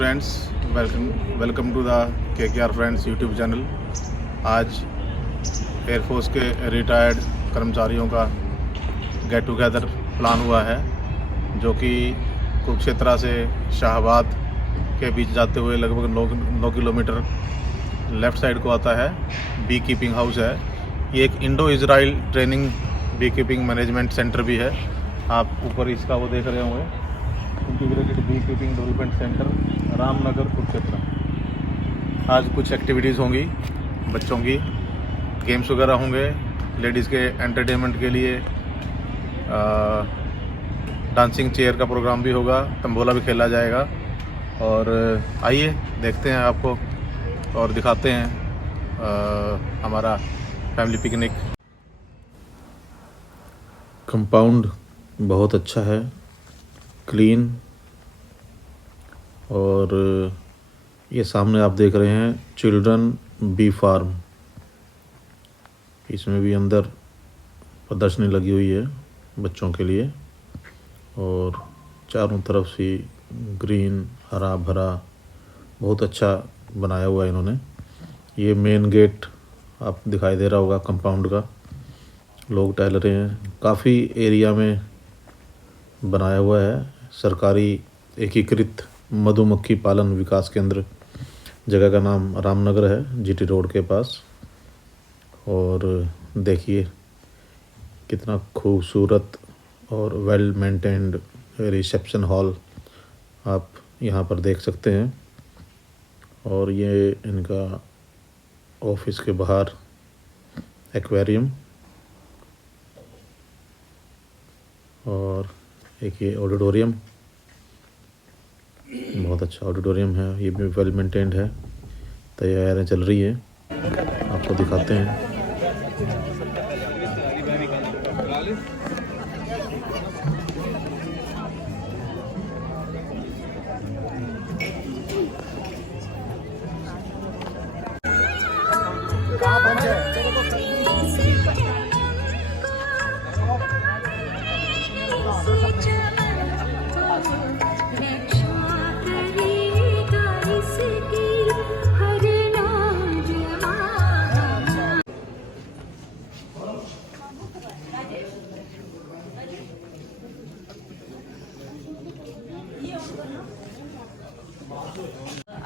Friends, welcome to the KKR friends YouTube channel. आज air force के retired कर्मचारियों का गेट टुगेदर प्लान हुआ है, जो कि कुरुक्षेत्र से शाहबाद के बीच जाते हुए लगभग 9 किलोमीटर लेफ़्ट साइड को आता है। बी कीपिंग हाउस है। ये एक Indo Israel training bee keeping management centre भी है। आप ऊपर इसका वो देख रहे होंगे, integrated bee keeping development centre, Ramnagar, Kurukshetra. आज कुछ एक्टिविटीज़ होंगी, बच्चों की गेम्स वगैरह होंगे। लेडीज़ के एंटरटेनमेंट के लिए डांसिंग चेयर का प्रोग्राम भी होगा, तंबोला भी खेला जाएगा। और आइए देखते हैं आपको और दिखाते हैं हमारा फैमिली पिकनिक। कंपाउंड बहुत अच्छा है, क्लीन। और ये सामने आप देख रहे हैं चिल्ड्रन बी फार्म। इसमें भी अंदर प्रदर्शनी लगी हुई है बच्चों के लिए, और चारों तरफ से ग्रीन, हरा भरा, बहुत अच्छा बनाया हुआ है इन्होंने। ये मेन गेट आप दिखाई दे रहा होगा कंपाउंड का। लोग टहल रहे हैं, काफ़ी एरिया में बनाया हुआ है। सरकारी एकीकृत मधुमक्खी पालन विकास केंद्र, जगह का नाम रामनगर है, GT रोड के पास। और देखिए कितना खूबसूरत और वेल मेंटेन्ड रिसेप्शन हॉल आप यहाँ पर देख सकते हैं। और ये इनका ऑफिस के बाहर एक्वेरियम, और एक ये ऑडिटोरियम, बहुत अच्छा ऑडिटोरियम है। ये भी वेल मेंटेन्ड है। तैयारियां चल रही है, आपको दिखाते हैं।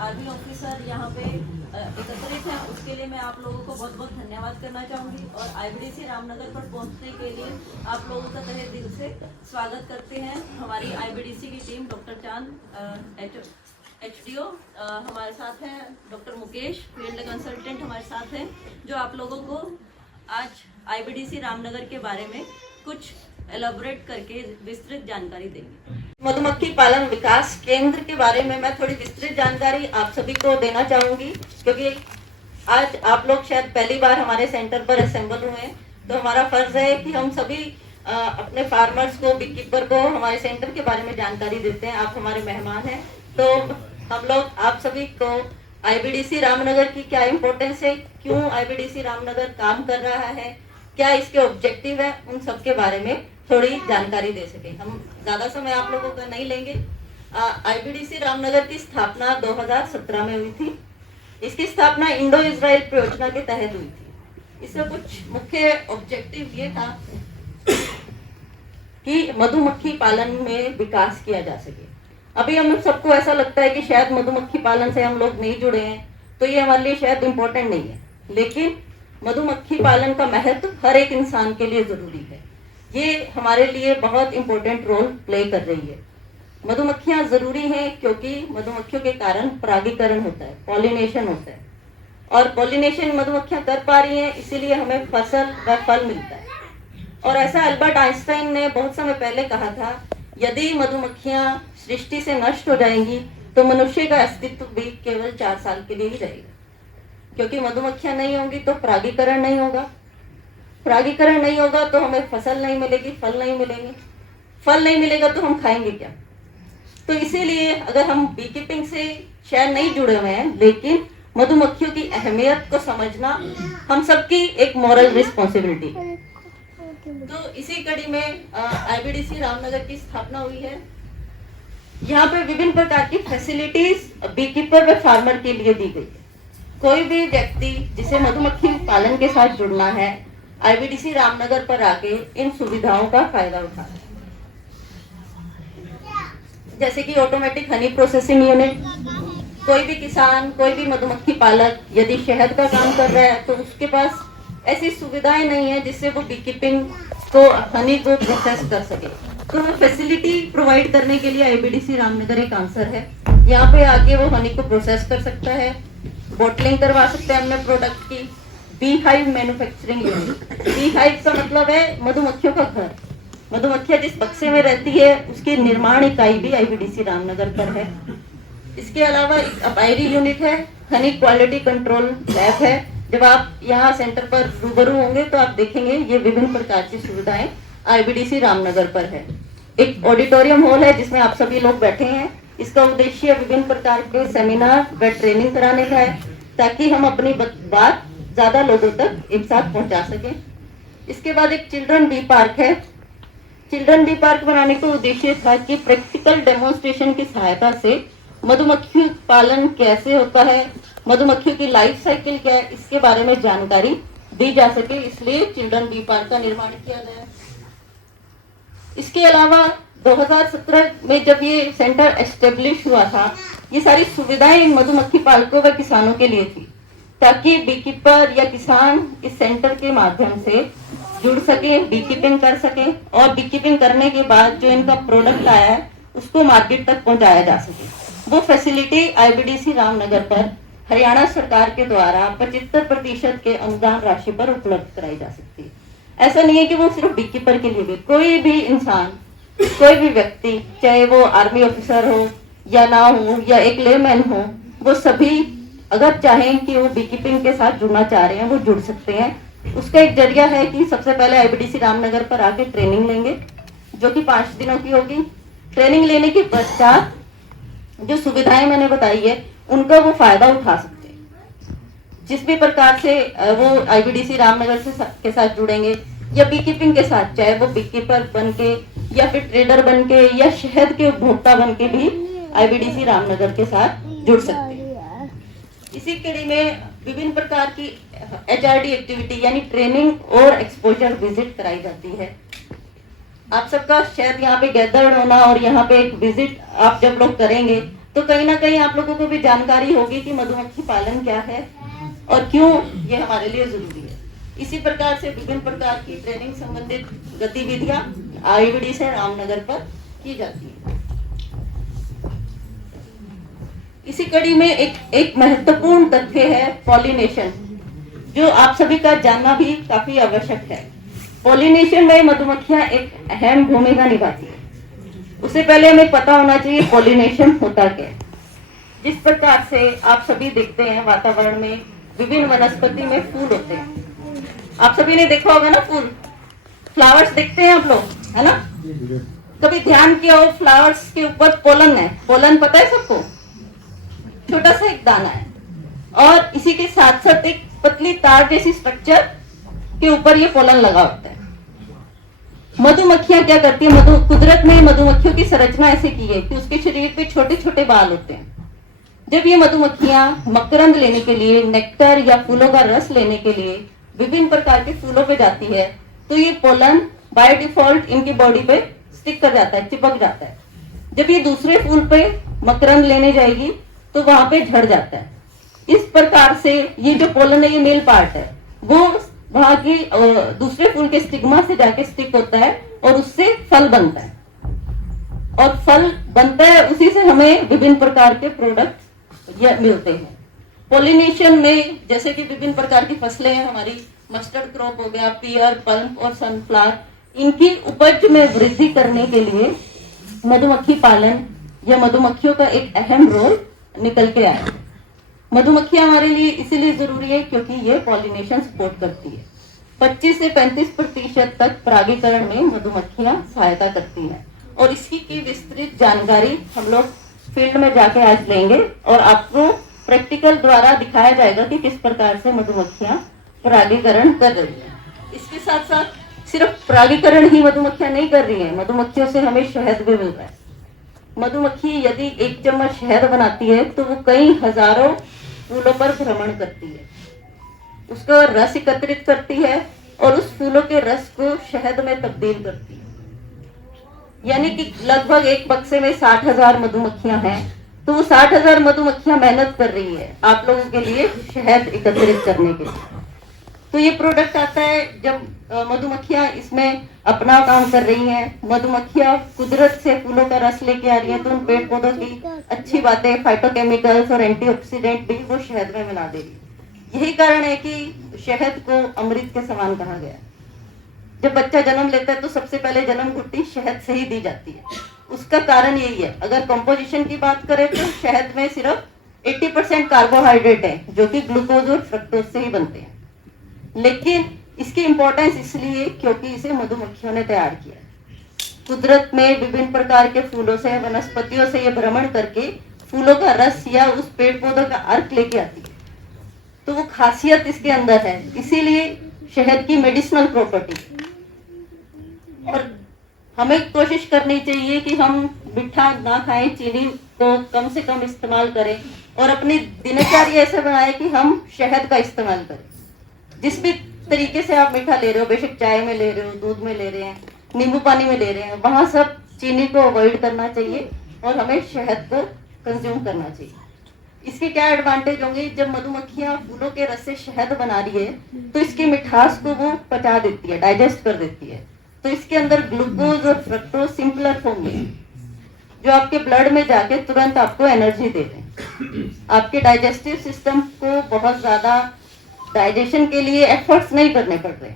आर्मी ऑफिसर यहाँ पे एकत्रित हैं, उसके लिए मैं आप लोगों को बहुत बहुत धन्यवाद करना चाहूँगी। और IBDC रामनगर पर पहुँचने के लिए आप लोगों का तहे दिल से स्वागत करते हैं। हमारी IBDC की टीम, डॉक्टर चांद HDO हमारे साथ हैं, डॉक्टर मुकेश फील्ड कंसल्टेंट हमारे साथ हैं, जो आप लोगों को आज IBDC रामनगर के बारे में कुछ एलाबोरेट करके विस्तृत जानकारी देंगे। मधुमक्खी पालन विकास केंद्र के बारे में मैं थोड़ी विस्तृत जानकारी आप सभी को देना चाहूंगी, क्योंकि आज आप लोग शायद पहली बार हमारे सेंटर पर असेंबल हुए हैं। तो हमारा फर्ज है कि हम सभी अपने फार्मर्स को, बी कीपर को हमारे सेंटर के बारे में जानकारी देते हैं। आप हमारे मेहमान हैं, तो हम लोग आप सभी को IBDC रामनगर की क्या इम्पोर्टेंस है, क्यों IBDC रामनगर काम कर रहा है, क्या इसके ऑब्जेक्टिव है, उन सब के बारे में थोड़ी जानकारी दे सके। हम ज्यादा समय आप लोगों का नहीं लेंगे। IBDC रामनगर की स्थापना 2017 में हुई थी। इसकी स्थापना इंडो इजराइल परियोजना के तहत हुई थी। इसका कुछ मुख्य ऑब्जेक्टिव ये था कि मधुमक्खी पालन में विकास किया जा सके। अभी हम सबको ऐसा लगता है कि शायद मधुमक्खी पालन से हम लोग नहीं जुड़े हैं, तो ये हमारे लिए शायद इम्पोर्टेंट नहीं है, लेकिन मधुमक्खी पालन का महत्व हर एक इंसान के लिए जरूरी है। ये हमारे लिए बहुत इम्पोर्टेंट रोल प्ले कर रही है। मधुमक्खियां जरूरी हैं क्योंकि मधुमक्खियों के कारण परागीकरण होता है, पॉलिनेशन होता है, और पॉलिनेशन मधुमक्खियां कर पा रही हैं, इसीलिए हमें फसल व फल मिलता है। और ऐसा अल्बर्ट आइंस्टाइन ने बहुत समय पहले कहा था, यदि मधुमक्खियां सृष्टि से नष्ट हो जाएंगी तो मनुष्य का अस्तित्व भी केवल 4 साल के लिए ही रहेगा, क्योंकि मधुमक्खियां नहीं होंगी तो परागीकरण नहीं होगा, परागीकरण नहीं होगा तो हमें फसल नहीं मिलेगी, फल नहीं मिलेंगे, फल नहीं मिलेगा तो हम खाएंगे क्या। तो इसीलिए अगर हम बी कीपिंग से शायद नहीं जुड़े हुए हैं, लेकिन मधुमक्खियों की अहमियत को समझना हम सबकी एक मॉरल रिस्पॉन्सिबिलिटी है। तो इसी कड़ी में IBDC रामनगर की स्थापना हुई है। यहाँ पे विभिन्न प्रकार की फैसिलिटीज बी कीपर व फार्मर के लिए दी गई है। कोई भी व्यक्ति जिसे मधुमक्खी पालन के साथ जुड़ना है, आईबीडीसी रामनगर पर आके इन सुविधाओं का फायदा उठाना है। जैसे कि ऑटोमेटिक हनी प्रोसेसिंग यूनिट, कोई भी किसान, कोई भी मधुमक्खी पालक यदि शहद का काम कर रहा है तो उसके पास ऐसी सुविधाएं नहीं है जिससे वो बी कीपिंग को, हनी को प्रोसेस कर सके। तो वो फैसिलिटी प्रोवाइड करने के लिए आईबीडीसी रामनगर एक आंसर है। यहाँ पे आके वो हनी को प्रोसेस कर सकता है, बॉटलिंग करवा सकते हैं अपने प्रोडक्ट की। Bee hive manufacturing unit, bee hive का मतलब है मधुमक्खियों का घर। मधुमक्खियां जिस बक्से में रहती है उसकी निर्माण इकाई भी आईबीडीसी रामनगर पर है। इसके अलावा एक अपायरी यूनिट है, हनी क्वालिटी कंट्रोल लैब है। जब आप यहाँ सेंटर पर रूबरू होंगे तो आप देखेंगे ये विभिन्न प्रकार की सुविधाएं आईबीडीसी रामनगर पर है। एक ऑडिटोरियम हॉल है जिसमें आप सभी लोग बैठे हैं। इसका उद्देश्य विभिन्न प्रकार के सेमिनार व ट्रेनिंग कराने का है ताकि हम अपनी बात ज्यादा लोगों तक एक साथ पहुंचा सकें। इसके बाद एक चिल्ड्रन बी पार्क है। चिल्ड्रन बी पार्क बनाने का उद्देश्य था कि प्रैक्टिकल डेमोन्स्ट्रेशन की सहायता से मधुमक्खी पालन कैसे होता है, मधुमक्खियों की लाइफ साइकिल क्या है, इसके बारे में जानकारी दी जा सके, इसलिए चिल्ड्रन बी पार्क का निर्माण किया गया। इसके अलावा 2017 में जब ये सेंटर एस्टेब्लिश हुआ था, ये सारी सुविधाएं मधुमक्खी पालकों व किसानों के लिए थी ताकि बी कीपर या किसान इस सेंटर के माध्यम से जुड़ सके, बी कीपिंग कर सके और बी कीपिंग करने के बाद जो इनका प्रोडक्ट आया है उसको मार्केट तक पहुंचाया जा सके। वो फैसिलिटी आईबीडीसी रामनगर पर हरियाणा सरकार के द्वारा 75% के अनुदान राशि पर उपलब्ध कराई जा सकती है। ऐसा नहीं है कि वो सिर्फ बी कीपर के लिए भी, कोई भी इंसान, कोई भी व्यक्ति, चाहे वो आर्मी ऑफिसर हो या ना हो या एक लेमैन हो, वो सभी अगर चाहें कि वो बी कीपिंग के साथ जुड़ना चाह रहे हैं वो जुड़ सकते हैं। उसका एक जरिया है कि सबसे पहले आईबीडीसी रामनगर पर आके ट्रेनिंग लेंगे जो कि 5 दिनों की होगी। ट्रेनिंग लेने के पश्चात जो सुविधाएं मैंने बताई है उनका वो फायदा उठा सकते हैं। जिस भी प्रकार से वो आईबीडीसी रामनगर के साथ जुड़ेंगे या बी कीपिंग के साथ, चाहे वो बी कीपर बन के या फिर ट्रेडर बन के या शहद के उपभोक्ता बन के भी आईबीडीसी रामनगर के साथ जुड़ सकते हैं। इसी कड़ी में विभिन्न प्रकार की एचआरडी एक्टिविटी यानी ट्रेनिंग और एक्सपोजर विजिट कराई जाती है। आप सबका शायद यहाँ पे गैदर्ड होना और यहाँ पे एक विजिट आप जब लोग करेंगे तो कहीं ना कहीं आप लोगों को भी जानकारी होगी कि मधुमक्खी पालन क्या है और क्यों ये हमारे लिए जरूरी है। इसी प्रकार से विभिन्न प्रकार की ट्रेनिंग संबंधित गतिविधियां आईबीडीसी रामनगर पर की जाती है। इसी कड़ी में एक महत्वपूर्ण तथ्य है पॉलिनेशन, जो आप सभी का जानना भी काफी आवश्यक है। पॉलिनेशन में मधुमक्खियां एक अहम भूमिका निभाती है। उससे पहले हमें पता होना चाहिए पॉलिनेशन होता क्या है। जिस प्रकार से आप सभी देखते हैं वातावरण में विभिन्न वनस्पति में फूल होते हैं, आप सभी ने देखा होगा ना, फूल, फ्लावर्स देखते हैं आप लोग, है ना? कभी ध्यान किया हो फ्लावर्स के ऊपर पोलन है, पोलन पता है सबको, छोटा सा एक दाना है और इसी के साथ साथ एक पतली तार जैसी स्ट्रक्चर के ऊपर ये पोलन लगा होता है। मधुमक्खियां क्या करती है, कुदरत ने मधुमक्खियों की संरचना ऐसे की है कि उसके शरीर पे छोटे छोटे बाल होते हैं। जब ये मधुमक्खियां मकरंद लेने के लिए, नेक्टर या फूलों का रस लेने के लिए विभिन्न प्रकार के फूलों पे जाती है तो ये पोलन बाय डिफॉल्ट इनकी बॉडी पे स्टिक कर जाता है, चिपक जाता है। जब ये दूसरे फूल पे मकरंद लेने जाएगी तो वहां पे झड़ जाता है। इस प्रकार से ये जो पोलन है, ये मेल पार्ट है, वो वहां की दूसरे फूल के स्टिग्मा से जाके स्टिक होता है और उससे फल बनता है और फल बनता है, उसी से हमें विभिन्न प्रकार के प्रोडक्ट मिलते हैं। पॉलिनेशन में जैसे कि विभिन्न प्रकार की फसलें हैं, हमारी मस्टर्ड क्रॉप हो गया, पियर, पल्म और सनफ्लावर, इनकी उपज में वृद्धि करने के लिए मधुमक्खी पालन या मधुमक्खियों का एक अहम रोल निकल के आया। मधुमक्खियां हमारे लिए इसीलिए जरूरी है क्योंकि ये पॉलिनेशन सपोर्ट करती है। 25 से 35% तक परागीकरण में मधुमक्खियां सहायता करती हैं और इसकी की विस्तृत जानकारी हम लोग फील्ड में जाके आज लेंगे और आपको प्रैक्टिकल द्वारा दिखाया जाएगा कि किस प्रकार से मधुमक्खियां परागीकरण कर रही है। इसके साथ साथ सिर्फ परागीकरण ही मधुमक्खियां नहीं कर रही है, मधुमक्खियों से हमें शहद भी मिल रहा है। मधुमक्खी यदि 1 चम्मच शहद बनाती है तो वो कई हजारों फूलों पर भ्रमण करती है, उसका रस एकत्रित करती है और उस फूलों के रस को शहद में तब्दील करती है। यानी कि लगभग एक बक्से में 60,000 मधुमक्खियां हैं, तो वो 60,000 मधुमक्खियां मेहनत कर रही है आप लोगों के लिए शहद एकत्रित करने के लिए। तो ये प्रोडक्ट आता है जब मधुमक्खियां इसमें अपना काम कर रही हैं, मधुमक्खियां कुदरत से फूलों का रस लेके आ रही हैं, तो उन पेड़ पौधों की अच्छी बातें, फाइटोकेमिकल्स और एंटीऑक्सीडेंट भी वो शहद में मिला दे रही है। यही कारण है कि शहद को अमृत के समान कहा गया। जब बच्चा जन्म लेता है तो सबसे पहले जन्म घुट्टी शहद से ही दी जाती है। उसका कारण यही है। अगर कंपोजिशन की बात करें तो शहद में सिर्फ 80% कार्बोहाइड्रेट है, जो कि ग्लूकोज और फ्रक्टोज से ही बनते हैं। लेकिन इसकी इंपॉर्टेंस इसलिए क्योंकि इसे मधुमक्खियों ने तैयार किया है। कुदरत में विभिन्न प्रकार के फूलों से, वनस्पतियों से ये भ्रमण करके फूलों का रस या उस पेड़ पौधों का अर्क लेके आती है, तो वो खासियत इसके अंदर है। इसीलिए शहद की मेडिसिनल प्रॉपर्टी। और हमें कोशिश करनी चाहिए कि हम मीठा ना खाएं, चीनी को कम से कम इस्तेमाल करें और अपनी दिनचर्या ऐसे बनाए कि हम शहद का इस्तेमाल करें। जिस भी तरीके से आप मीठा ले रहे हो, बेशक चाय में ले रहे हो, दूध में ले रहे हैं, नींबू पानी में ले रहे हैं, वहां सब चीनी को अवॉइड करना चाहिए और हमें शहद को कंज्यूम करना चाहिए। इसके क्या एडवांटेज होंगे? जब मधुमक्खियां फूलों के रस से शहद बना रही है तो इसकी मिठास को वो पचा देती है, डाइजेस्ट कर देती है। तो इसके अंदर ग्लूकोज और फ्रक्टोज सिंपलर फॉर्म में, जो आपके ब्लड में जाके तुरंत आपको एनर्जी दे रहे हैं। आपके डाइजेस्टिव सिस्टम को बहुत ज्यादा डाइजेशन के लिए एफर्ट्स नहीं करने पड़ रहे,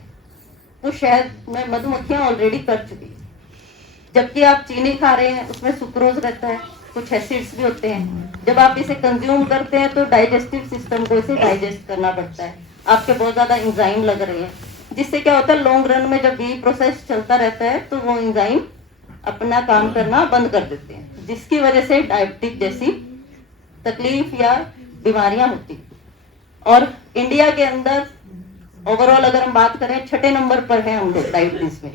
तो शहद में मधुमक्खियां ऑलरेडी कर चुकी है। जबकि आप चीनी खा रहे हैं, उसमें सुक्रोज रहता है, कुछ एसिड्स भी होते हैं। जब आप इसे कंज्यूम करते हैं तो डाइजेस्टिव सिस्टम को इसे डाइजेस्ट करना पड़ता है, आपके बहुत ज्यादा एंजाइम लग रहे हैं, जिससे क्या होता है लॉन्ग रन में जब ये प्रोसेस चलता रहता है तो वो एंजाइम अपना काम करना बंद कर देते हैं, जिसकी वजह से डायबिटिक जैसी तकलीफ या बीमारियां होती हैं। और इंडिया के अंदर ओवरऑल अगर हम बात करें 6 नंबर पर है हम लोग डायबिटीज में।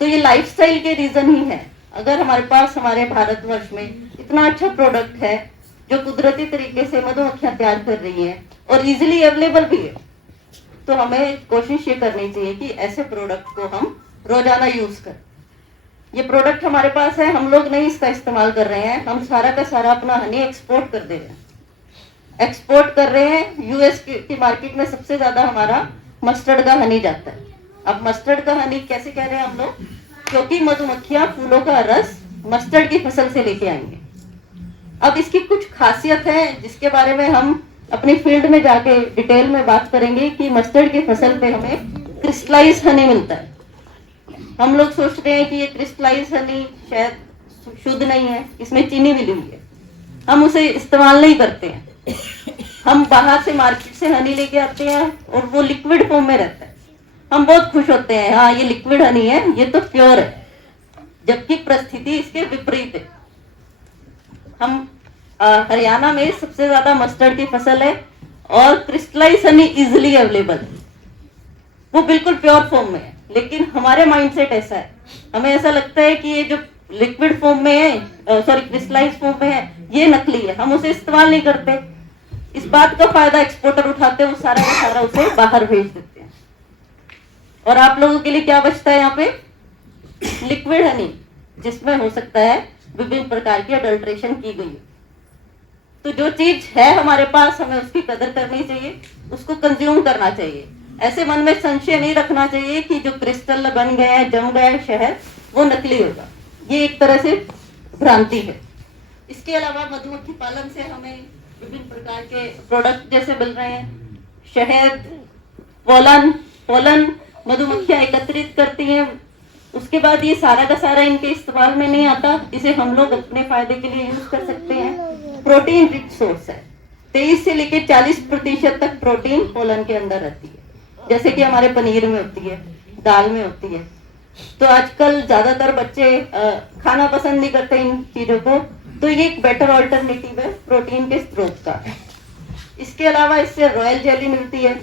तो ये लाइफस्टाइल के रीजन ही है। अगर हमारे पास हमारे भारतवर्ष में इतना अच्छा प्रोडक्ट है जो कुदरती तरीके से मधुमक्खियां तैयार कर रही हैं और इजीली अवेलेबल भी है, तो हमें कोशिश ये करनी चाहिए कि ऐसे प्रोडक्ट को हम रोजाना यूज करें। ये प्रोडक्ट हमारे पास है, हम लोग नहीं इसका इस्तेमाल कर रहे हैं, हम सारा का सारा अपना हनी एक्सपोर्ट कर दे रहे हैं, एक्सपोर्ट कर रहे हैं। यूएस की मार्केट में सबसे ज्यादा हमारा मस्टर्ड का हनी जाता है। अब मस्टर्ड का हनी कैसे कह रहे हैं हम लोग? क्योंकि मधुमक्खियां फूलों का रस मस्टर्ड की फसल से लेके आएंगे। अब इसकी कुछ खासियत है जिसके बारे में हम अपनी फील्ड में जाके डिटेल में बात करेंगे कि मस्टर्ड की फसल पे हमें क्रिस्टलाइज हनी मिलता है। हम लोग सोचते हैं कि ये क्रिस्टलाइज हनी शायद शुद्ध नहीं है, इसमें चीनी मिली हुई है, हम उसे इस्तेमाल नहीं करते हैं। हम बाहर से मार्केट से हनी लेके आते हैं और वो लिक्विड फॉर्म में रहता है, हम बहुत खुश होते हैं, हाँ ये लिक्विड हनी है, ये तो प्योर है, जबकि परिस्थिति इसके विपरीत है। हम हरियाणा में सबसे ज्यादा मस्टर्ड की फसल है और क्रिस्टलाइज हनी इजिली अवेलेबल है, वो बिल्कुल प्योर फॉर्म में है। लेकिन हमारे माइंडसेट ऐसा है, हमें ऐसा लगता है कि ये जो लिक्विड फॉर्म में है, सॉरी क्रिस्टलाइज फॉर्म में है, ये नकली है, हम उसे इस्तेमाल नहीं करते। इस बात का फायदा एक्सपोर्टर उठाते हैं, वो सारा का सारा उसे बाहर भेज देते हैं। और आप लोगों के लिए क्या बचता है यहाँ पे? लिक्विड हनी, जिसमें हो सकता है विभिन्न प्रकार की अडल्ट्रेशन की गई। तो जो चीज है हमारे पास, हमें उसकी कदर करनी चाहिए, उसको कंज्यूम करना चाहिए। ऐसे मन में संशय नहीं रखना चाहिए कि जो क्रिस्टल बन गया है, जम गया है शहद, वो नकली होगा। ये एक तरह से भ्रांति है। इसके अलावा मधुमक्खी पालन से हमें विभिन्न प्रकार के प्रोडक्ट जैसे मिल रहे हैं, शहद, पोलन मधुमक्खियां एकत्रित करती हैं। उसके बाद ये सारा का सारा इनके इस्तेमाल में नहीं आता, इसे हम लोग अपने फायदे के लिए यूज कर सकते हैं। प्रोटीन रिच सोर्स है, 23 से लेकर 40% तक प्रोटीन पोलन के अंदर रहती है, जैसे कि हमारे पनीर में होती है, दाल में होती है। तो आजकल ज्यादातर बच्चे खाना पसंद नहीं करते इन चीजों को, तो ये एक बेटर ऑल्टरनेटिव है प्रोटीन के स्रोत का। इसके अलावा इससे रॉयल जेली मिलती है।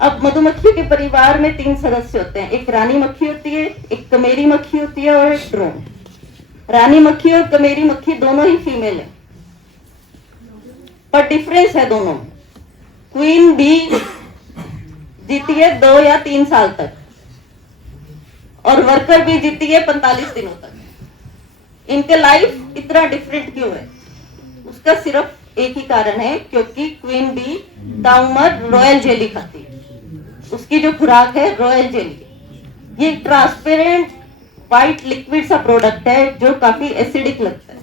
अब मधुमक्खी के परिवार में 3 सदस्य होते हैं, एक रानी मक्खी होती है, एक कमेरी मक्खी होती है और एक ड्रोन। रानी मक्खी और कमेरी मक्खी दोनों ही फीमेल है, पर डिफरेंस है दोनों में। क्वीन बी जीती है 2 या 3 साल तक और वर्कर भी जीती है 45 दिनों तक। इनके लाइफ इतना डिफरेंट क्यों है? उसका सिर्फ एक ही कारण है, क्योंकि क्वीन बी ताउमर रॉयल जेली खाती है। उसकी जो खुराक है रॉयल जेली। ये ट्रांसपेरेंट व्हाइट लिक्विड सा प्रोडक्ट है जो काफी एसिडिक लगता है,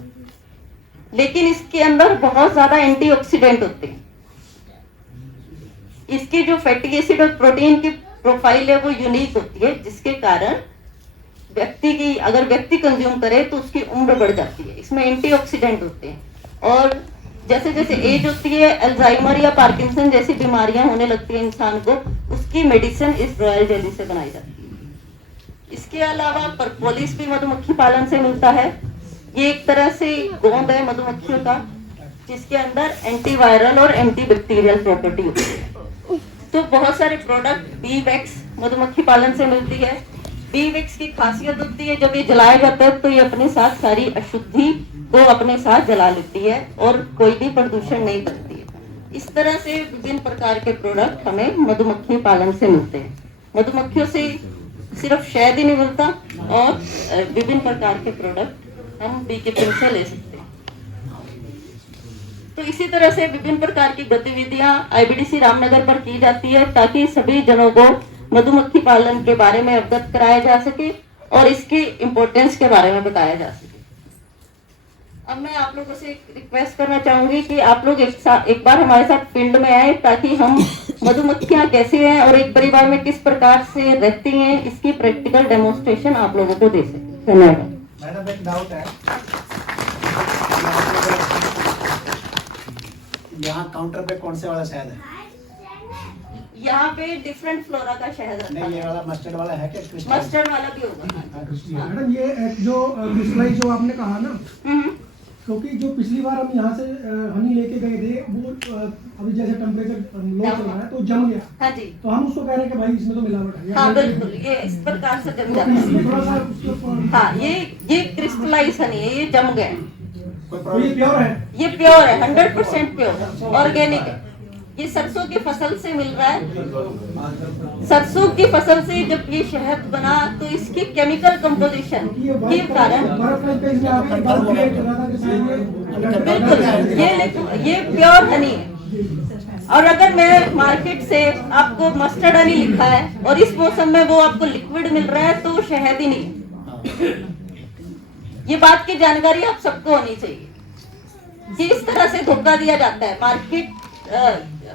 लेकिन इसके अंदर बहुत ज्यादा एंटीऑक्सीडेंट होते हैं। इसकी जो फैटी एसिड और प्रोटीन की प्रोफाइल है वो यूनिक होती है, जिसके कारण अगर व्यक्ति कंज्यूम करे तो उसकी उम्र बढ़ जाती है। इसमें एंटीऑक्सीडेंट होते हैं और जैसे जैसे एज होती है अल्जाइमर या पार्किंसन जैसी बीमारियां होने लगती है इंसान को, उसकी मेडिसिन इस रॉयल जेली से बनाई जाती है। इसके अलावा परपोलिस भी मधुमक्खी पालन से मिलता है। ये एक तरह से गोंद है मधुमक्खियों का, जिसके अंदर एंटीवायरल और एंटीबैक्टीरियल प्रॉपर्टी होती है। तो बहुत सारे प्रोडक्ट बी वैक्स मधुमक्खी पालन से मिलती है। बी वैक्स की खासियत होती है, जब ये जलाया जाता है तो ये अपने साथ सारी अशुद्धि को अपने साथ जला लेती है और कोई भी प्रदूषण नहीं करती है। इस तरह से विभिन्न प्रकार के प्रोडक्ट हमें मधुमक्खी पालन से मिलते हैं। मधुमक्खियों से सिर्फ शहद ही नहीं मिलता और विभिन्न प्रकार के प्रोडक्ट हम बी कीपिंग से ले सकते हैं। तो इसी तरह से विभिन्न प्रकार की गतिविधियां आईबीडीसी रामनगर पर की जाती है, ताकि सभी जनों को मधुमक्खी पालन के बारे में अवगत कराया जा सके और इसकी इम्पोर्टेंस के बारे में बताया जा सके। अब मैं आप लोगों से एक रिक्वेस्ट करना चाहूंगी कि आप लोग एक बार हमारे साथ फील्ड में आए, ताकि हम मधुमक्खियां कैसे हैं और एक परिवार में किस प्रकार से रहती हैं, इसकी प्रैक्टिकल डेमोन्स्ट्रेशन आप लोगों को दे सके। धन्यवाद। मैडम एक डाउट है, यहाँ काउंटर पे कौन से वाला शहद है? यहाँ पे डिफरेंट फ्लोरा का शहद रखा नहीं, ये है। वाला मस्टर्ड वाला है क्या? मस्टर्ड वाला भी होगा। मैडम ये जो क्रिस्टलाइज जो आपने कहा ना, क्योंकि जो पिछली बार हम यहाँ से हनी लेके गए थे वो अभी जैसे टेम्परेचर लो चल रहा है तो जम गया। हाँ जी, तो हम उसको कह रहे हैं कि भाई इसमें तो मिलावट है। हाँ बिल्कुल, ये इस प्रकार से जम जाता इसमें है। थोड़ा सा उसको हाँ, ये क्रिस्टलाइज हनी है, ये जम गया। तो ये प्योर है। ये प्योर है, 100% प्योर ऑर्गेनिक है। ये सरसों की फसल से मिल रहा है। सरसों की फसल से जब ये शहद बना तो इसकी केमिकल कंपोजिशन के कारण बिल्कुल ये प्योर हनी है। और अगर मैं मार्केट से आपको मस्टर्ड हनी लिखा है और इस मौसम में वो आपको लिक्विड मिल रहा है, तो वो शहद ही नहीं है। ये बात की जानकारी आप सबको होनी चाहिए कि इस तरह से धोखा दिया जाता है। मार्केट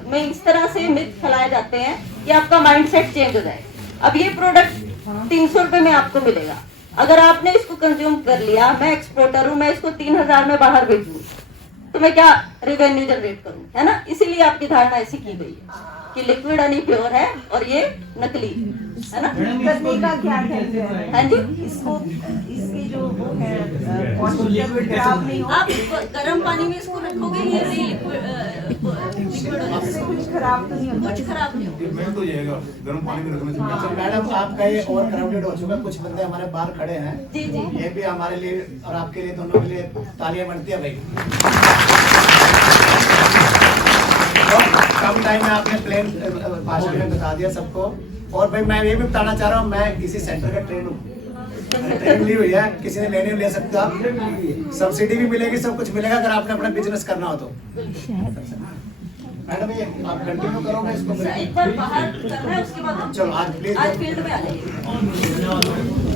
में इस तरह से मिथ फैलाए जाते हैं कि आपका माइंडसेट चेंज हो जाए। अब ये प्रोडक्ट 300 रुपए में आपको मिलेगा। अगर आपने इसको कंज्यूम कर लिया, मैं एक्सपोर्टर हूँ, मैं इसको 3000 में बाहर भेजूँ तो मैं क्या रेवेन्यू जनरेट करूँ, है ना? इसीलिए आपकी धारणा ऐसी की गई है कि लिक्विड हनी प्योर है और ये नकली है ना? करने का क्या है? हाँ जी, इसको इसकी जो वो है क्वांटिटी खराब नहीं हो, आप गर्म पानी में इसको रखोगे, ये भी लिक्विड इससे कुछ खराब तो नहीं होता। कुछ खराब नहीं होगा। मेल्ट हो जाएगा गर्म पानी में रखने से। अच्छा मैडम, आपका ये ओवर क्राउडेड हो चुका है, कुछ बंदे हमारे बाहर खड़े हैं। जी जी, ये भी हमारे लिए और आपके लिए, दोनों के लिए तालियां बनती है भाई। और कम टाइम में आपने प्लेन भाषण में बता दिया सबको। और भाई मैं ये भी बताना चाह रहा हूँ, मैं इसी सेंटर का ट्रेन हूँ, ट्रेन ली हुई है, किसी ने लेने ले सकता। सब्सिडी भी मिलेगी, सब कुछ मिलेगा अगर आपने अपना बिजनेस करना हो तो। मैडम ये आप कंटिन्यू करोगे इसको? एक बार बाहर करना है, उसके बाद चलो आज प्लीज आज फील्ड में आ जाइए।